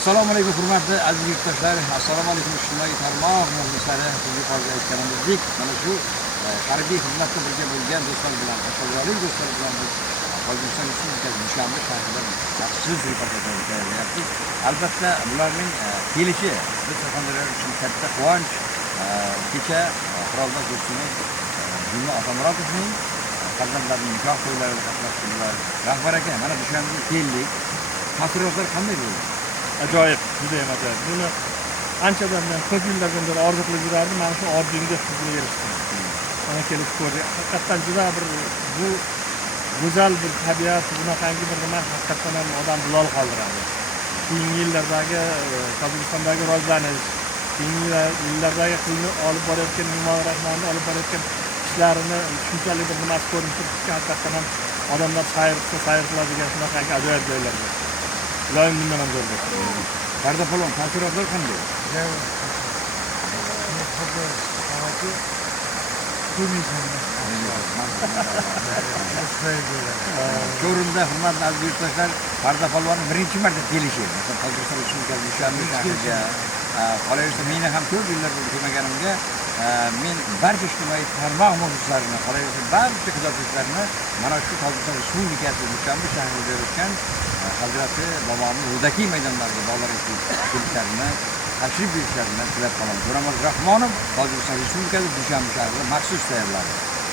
Assalomu alaykum hurmatli aziz yurtdoshlar. Assalomu alaykum ijtimoiy tarmoq muxlislari. Siz yuqorida aytganimizdek, mana shu harbiy xizmatda birga bo'lgan do'stlar bilan, qatorlik do'stlar bilan biz Tojikiston Respublikasi Dushanbe shahrida maxsus reportajlar tayyorlayapmiz. Albatta, ularning kelishi biz Surxondaryo uchun katta quvonch. Kecha Qirolboz do'stimiz Juma Atamurodovning farzandlarining nikoh to'ylarida qatnashdilar. Rahbar aka, mana Dushanbega keldik. Taassurotlar qanday bo'ldi? Ajoyib, judayam ajoyib. Buni anchadan men ko'p yillardan beri orzu qilib yurardim. Mana shu orzumga sizga erishdim. Mana kelib ko'rdik. Haqiqatan juda bir bu go'zal bir tabiat, bunaqangi bir nima haqiqatan ham odam bilol qoldiradi. Keyingi yillardagi Tojikistondagi rivojlanish, keyingi yillardagi qilni olib borayotgan Mimon Rahmonning olib borayotgan ishlarini shunchalik bir nimasi ko'rinib turibdiki, haqiqatan ham odamlar sayr qiladigan shunaqangi ajoyib joylar bor. Iloyim bundan ham zo'r bo'lsin. Farda Polvon, taassurotlar qanday? Shu o'rinda hurmatli aziz yurtdoshlar, Farda Polvonning birinchi marta kelishi, masalan, Tojikiston Respublikasi Dushanbe shahriga, qolaversa meni ham ko'p yillar bo'ldi kelmaganimga, men barcha ijtimoiy tarmoq muxlislarini, qolaversa barcha kuzatuvchilarni mana shu Tojikiston Respublikasi Dushanbe shahrida joylashgan Hazrati bobomiz Rudakiy maydonlariga bog'lar kelishlarini, tashrif buyurishlarini tilab qolaman. Jo'ramaz Rahmonov Tojikiston Respublikasi Dushanbe shahrida maxsus tayyorladi.